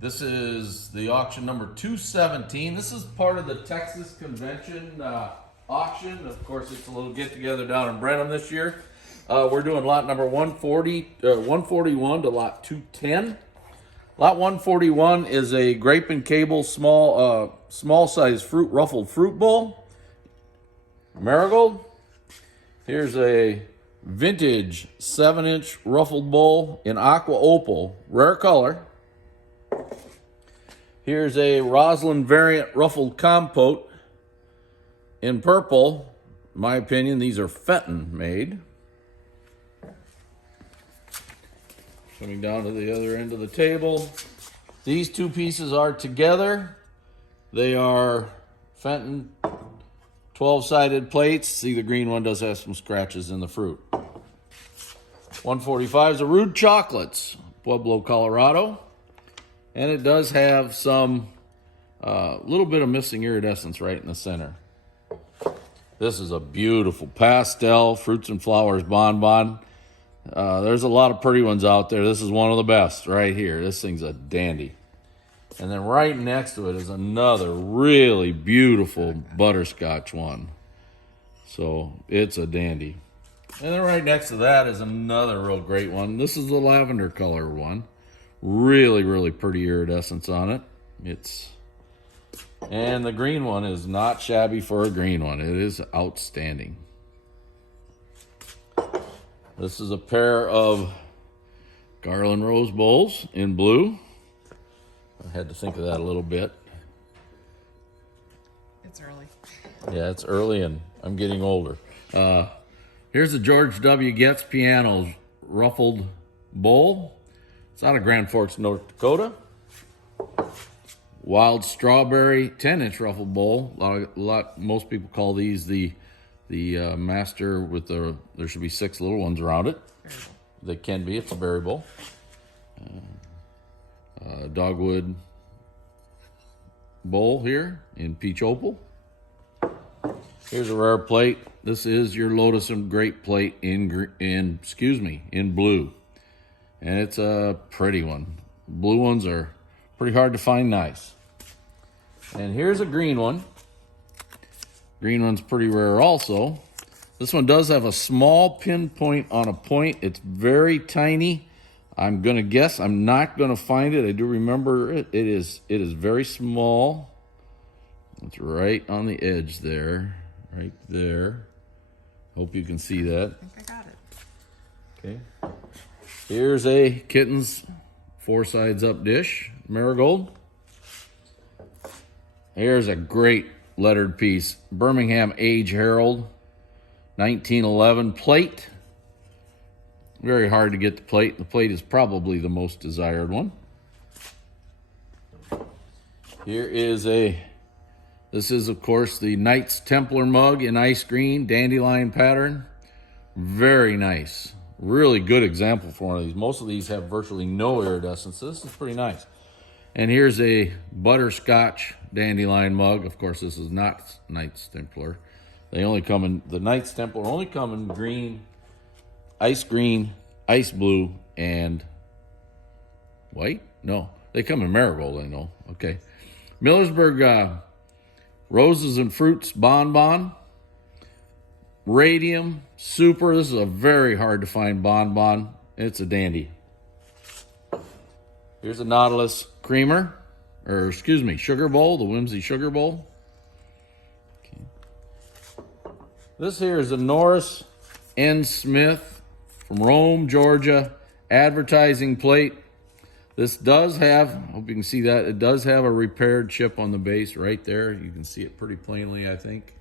This is the auction number 217. This is part of the Texas Convention auction. Of course, it's a little get-together down in Brenham this year. We're doing lot number 141 to lot 210. Lot 141 is a grape and cable small size ruffled fruit bowl. Marigold. Here's a vintage 7-inch ruffled bowl in aqua opal, rare color. Here's a Roslyn variant ruffled compote in purple. In my opinion, these are Fenton made. Coming down to the other end of the table. These two pieces are together. They are Fenton 12-sided plates. See, the green one does have some scratches in the fruit. 145 is a Rude Chocolates, Pueblo, Colorado. And it does have some little bit of missing iridescence right in the center. This is a beautiful pastel fruits and flowers bonbon. There's a lot of pretty ones out there. This is one of the best right here. This thing's a dandy. And then right next to it is another really beautiful butterscotch one. So it's a dandy. And then right next to that is another real great one. This is the lavender color one. Really, really pretty iridescence on it. And the green one is not shabby for a green one. It is outstanding. This is a pair of garland rose bowls in blue. I had to think of that a little bit. It's early. Yeah, it's early and I'm getting older. Here's the George W. Getz Pianos ruffled bowl. It's out of Grand Forks, North Dakota. Wild strawberry 10-inch ruffled bowl. Most people call these the master with there should be 6 little ones around it. They can be. It's a berry bowl. Dogwood bowl here in peach opal. Here's a rare plate. This is your lotus and grape plate in blue. And it's a pretty one. Blue ones are pretty hard to find nice. And here's a green one. Green one's pretty rare also. This one does have a small pinpoint on a point. It's very tiny. I'm gonna guess. I'm not gonna find it. I do remember it. It is very small. It's right on the edge there. Right there. Hope you can see that. I think I got it. Okay. Here's a Kitten's 4 sides up dish, marigold. Here's a great lettered piece, Birmingham Age Herald, 1911 plate. Very hard to get the plate. The plate is probably the most desired one. This is of course the Knight's Templar Mug in ice green, dandelion pattern. Very nice. Really good example for one of these. Most of these have virtually no iridescence. So this is pretty nice. And here's a Butterscotch Dandelion Mug. Of course, this is not Knight's Templar. The Knight's Templar only come in green, ice blue, and white? No, they come in marigold, I know. Okay. Millersburg Roses and Fruits Bonbon. Radium Super. This is a very hard to find bonbon. It's a dandy. Here's a Nautilus Creamer, Sugar Bowl, the Whimsy Sugar Bowl. Okay. This here is a Norris N. Smith from Rome, Georgia, advertising plate. This does have, I hope you can see that, it does have a repaired chip on the base right there. You can see it pretty plainly, I think.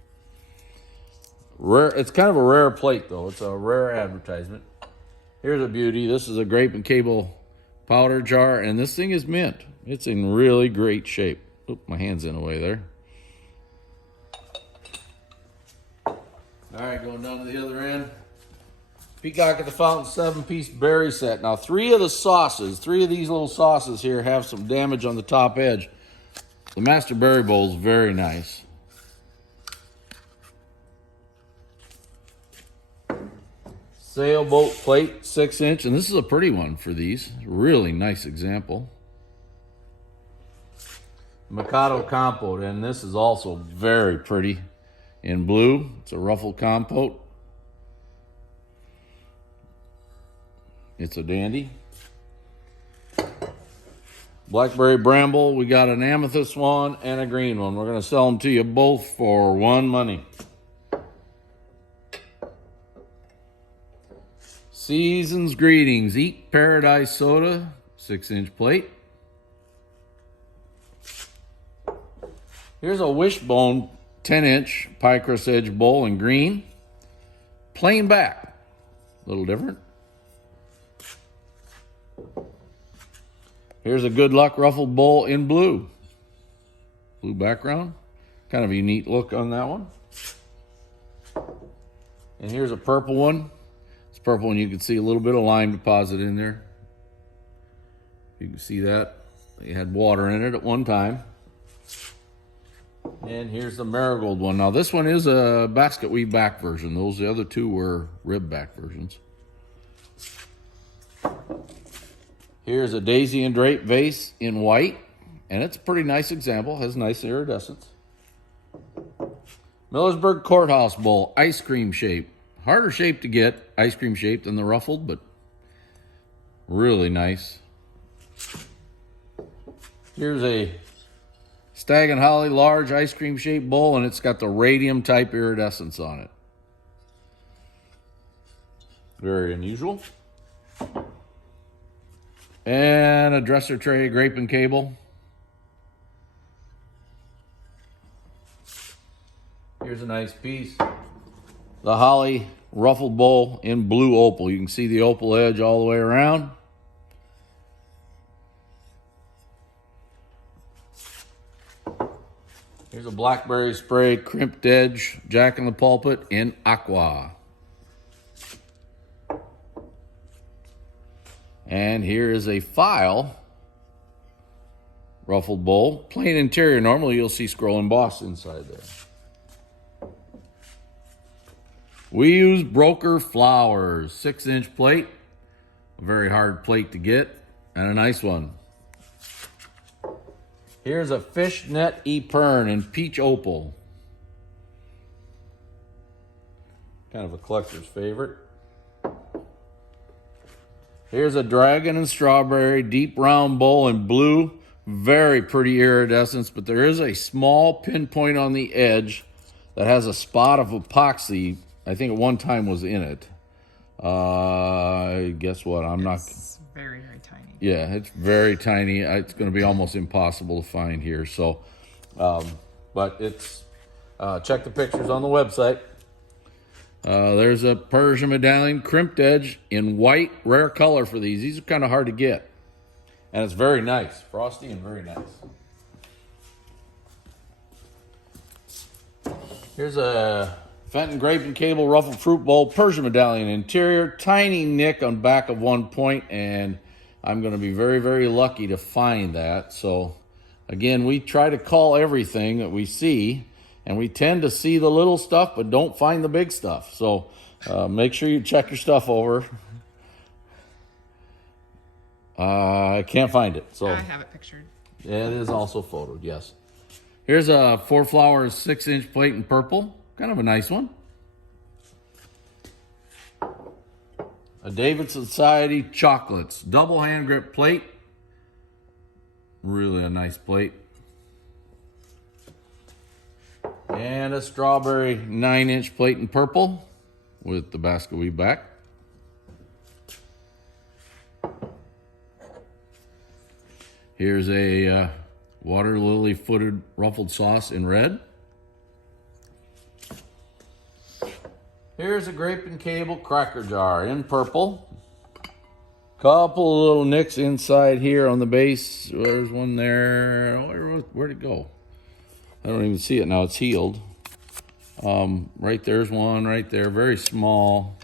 Rare. It's kind of a rare plate, though. It's a rare advertisement. Here's a beauty. This is a grape and cable powder jar, and this thing is mint. It's in really great shape. Oop, my hand's in the way there. All right, going down to the other end. Peacock at the Fountain 7-piece berry set. Now, 3 of these little sauces here have some damage on the top edge. The Master Berry Bowl is very nice. Sailboat plate, 6-inch, and this is a pretty one for these. Really nice example. Mikado compote, and this is also very pretty in blue. It's a ruffled compote. It's a dandy. Blackberry bramble, we got an amethyst one and a green one. We're going to sell them to you both for one money. Season's Greetings, Eat Paradise Soda, 6-inch plate. Here's a Wishbone 10-inch pie crust edge bowl in green. Plain back, a little different. Here's a Good Luck ruffled bowl in blue. Blue background. Kind of a unique look on that one. And here's a purple one. This purple one, you can see a little bit of lime deposit in there. You can see that. It had water in it at one time. And here's the marigold one. Now this one is a basket weave back version. The other two were rib back versions. Here's a daisy and drape vase in white, and it's a pretty nice example. Has nice iridescence. Millersburg Courthouse Bowl, ice cream shape. Harder shape to get, ice cream shape, than the ruffled, but really nice. Here's a Stag and Holly large ice cream shaped bowl, and it's got the radium type iridescence on it. Very unusual. And a dresser tray grape and cable. Here's a nice piece. The Holly ruffled bowl in blue opal. You can see the opal edge all the way around. Here's a blackberry spray crimped edge Jack in the Pulpit in aqua. And here is a file ruffled bowl, plain interior. Normally you'll see scroll embossed inside there. We use Broker Flowers, 6-inch plate, a very hard plate to get, and a nice one. Here's a fishnet Epergne in peach opal. Kind of a collector's favorite. Here's a dragon and strawberry deep round bowl in blue. Very pretty iridescence, but there is a small pinpoint on the edge that has a spot of epoxy. I think at one time was in it. Guess what? It's very, very tiny. Yeah, it's very tiny. It's going to be almost impossible to find here. So, but it's, check the pictures on the website. There's a Persian medallion crimped edge in white, rare color for these. These are kind of hard to get. And it's very nice, frosty and very nice. Here's a Fenton grape and cable ruffled fruit bowl, Persian medallion interior, tiny nick on back of one point, and I'm going to be very, very lucky to find that. So, again, we try to call everything that we see, and we tend to see the little stuff, but don't find the big stuff. So, make sure you check your stuff over. I can't find it. So I have it pictured. Yeah, it is also photoed, yes. Here's a 4 Flowers 6-inch plate in purple. Kind of a nice one. A David Society Chocolates double hand grip plate. Really a nice plate. And a strawberry 9-inch plate in purple with the basket weave back. Here's a water lily footed ruffled sauce in red. Here's a grape and cable cracker jar in purple. Couple of little nicks inside here on the base. There's one there. Where'd it go? I don't even see it now. It's healed. Right there's one right there. Very small.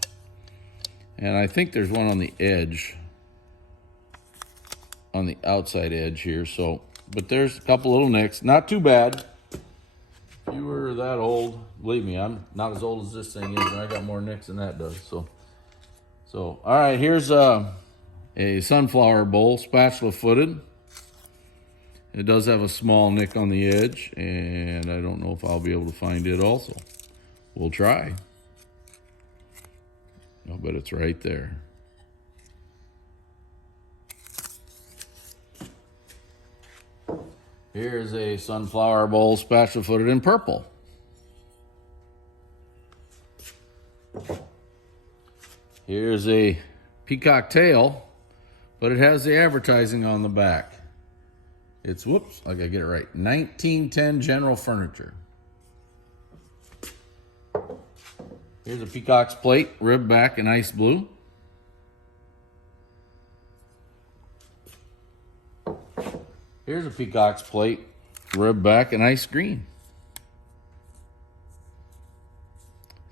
And I think there's one on the edge. On the outside edge here. So, but there's a couple little nicks. Not too bad. If you were that old, believe me, I'm not as old as this thing is, and I got more nicks than that does. So all right, here's a sunflower bowl, spatula footed. It does have a small nick on the edge, and I don't know if I'll be able to find it also. We'll try. I'll bet it's right there. Here's a sunflower bowl spatula-footed in purple. Here's a Peacock Tail, but it has the advertising on the back. It's, whoops, I gotta get it right, 1910 General Furniture. Here's a Peacock's plate, ribbed back in ice blue. Here's a Peacock's plate, ribbed back in ice green.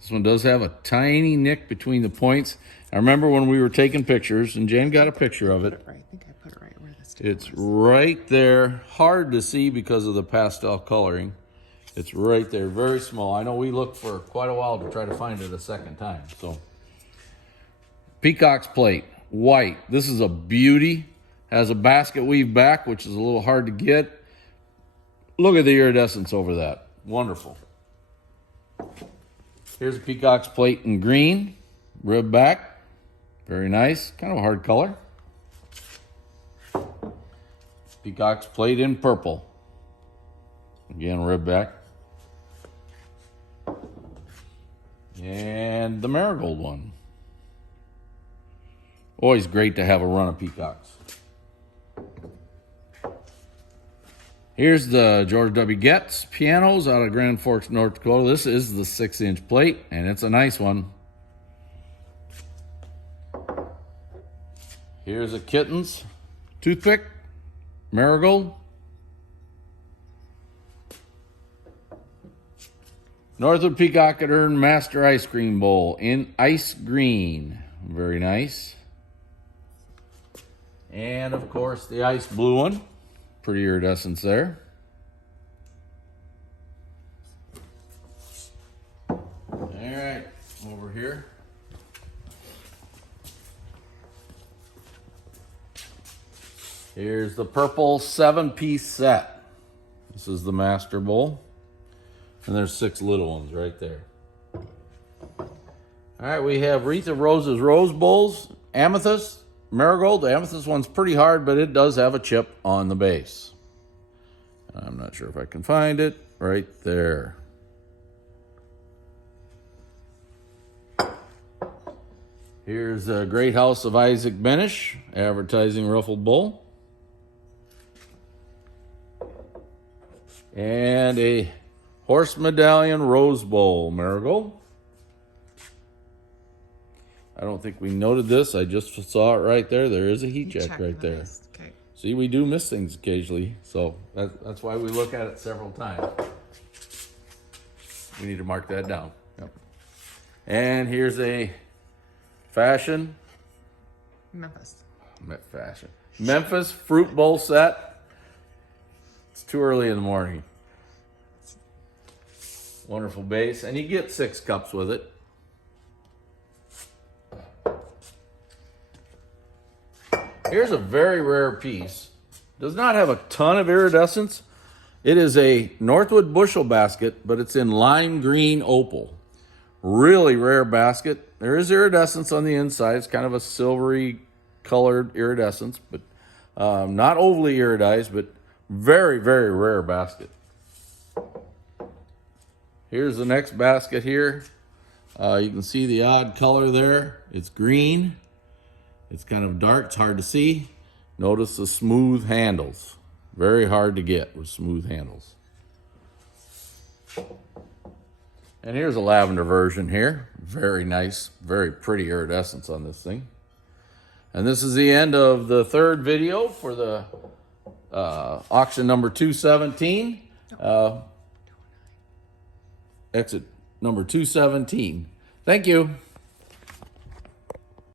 This one does have a tiny nick between the points. I remember when we were taking pictures, and Jen got a picture of it. I think I put it right where the sticker It's was. right there. Hard to see because of the pastel coloring. It's right there, very small. I know we looked for quite a while to try to find it a second time. So, Peacock's plate, white. This is a beauty. Has a basket weave back, which is a little hard to get. Look at the iridescence over that. Wonderful. Here's a Peacock's plate in green, ribbed back. Very nice. Kind of a hard color. Peacock's plate in purple. Again, ribbed back. And the marigold one. Always great to have a run of peacocks. Here's the George W. Getz pianos out of Grand Forks, North Dakota. This is the 6-inch plate, and it's a nice one. Here's a Kitten's toothpick, marigold. Northwood Peacock had earned Master Ice Cream Bowl in ice green. Very nice. And, of course, the ice blue one. Pretty iridescence there. All right, over here. Here's the purple 7-piece set. This is the Master Bowl. And there's 6 little ones right there. All right, we have Wreath of Roses Rose Bowls, Amethyst, Marigold. The amethyst one's pretty hard, but it does have a chip on the base. I'm not sure if I can find it. Right there. Here's a Great House of Isaac Benish, advertising ruffled bowl. And a Horse Medallion Rose Bowl, marigold. I don't think we noted this. I just saw it right there. There is a heat check right there. Okay. See, we do miss things occasionally, so that's why we look at it several times. We need to mark that down. Yep. And here's a fashion. Memphis fruit bowl set. It's too early in the morning. Wonderful base, and you get 6 cups with it. Here's a very rare piece. Does not have a ton of iridescence. It is a Northwood bushel basket, but it's in lime green opal. Really rare basket. There is iridescence on the inside. It's kind of a silvery colored iridescence, but not overly iridized, but very, very rare basket. Here's the next basket here. You can see the odd color there. It's green. It's kind of dark, it's hard to see. Notice the smooth handles. Very hard to get with smooth handles. And here's a lavender version here. Very nice, very pretty iridescence on this thing. And this is the end of the 3rd video for the auction number 217. Exit number 217. Thank you.